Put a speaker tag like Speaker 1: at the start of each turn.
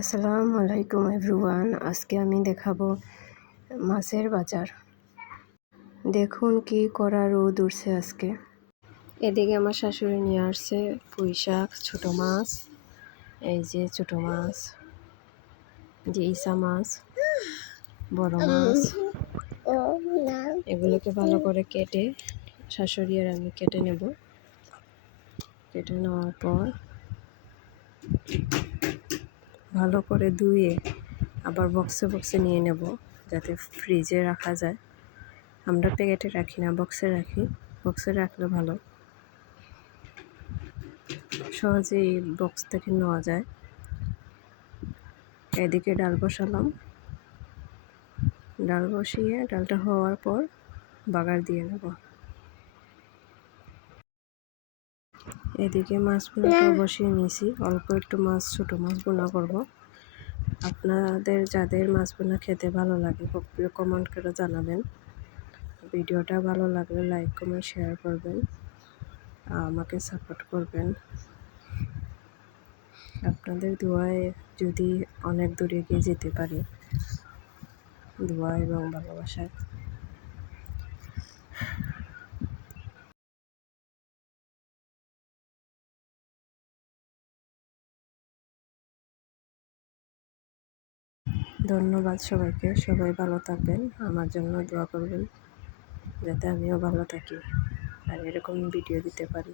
Speaker 1: আসসালামু আলাইকুম এভরিওয়ান, আজকে আমি দেখাবো মাছের বাজার। দেখুন কি করা রোদ উঠছে আজকে। এদিকে আমার শাশুড়ি নিয়ে আসছে পুঁই শাক, ছোটো মাছ, এই যে ছোটো মাছ, যে ইসা মাছ, বড় মাছ, এগুলোকে ভালো করে কেটে শাশুড়ি আর আমি কেটে নেব। কেটে নেওয়ার পর ভালো করে ধুয়ে আবার বক্সে বক্সে নিয়ে নেব যাতে ফ্রিজে রাখা যায়। আমরা প্যাকেটে রাখি না, বক্সে রাখি। বক্সে রাখলে ভালো। সহজেই বক্স থেকে নেওয়া যায়। এদিকে ডাল বসালাম। ডাল বসিয়ে, ডালটা হওয়ার পর বাগার দিয়ে নেব। এদিকে মাছ বোনাটা বসিয়ে নিয়েছি। অল্প একটু মাছ ছোটো মাছ বোনা করব। আপনাদের যাদের মাছ বোনা খেতে ভালো লাগে কমেন্ট করে জানাবেন। ভিডিওটা ভালো লাগলে লাইক কমেন্ট শেয়ার করবেন। আমাকে সাপোর্ট করবেন। আপনাদের দোয়ায় যদি অনেক দূরে গিয়ে যেতে পারি। দোয়া এবং ভালোবাসায় ধন্যবাদ সবাইকে। সবাই ভালো থাকবেন। আমার জন্য দোয়া করবেন, যাতে আমিও ভালো থাকি। আর এরকম ভিডিও দিতে পারি।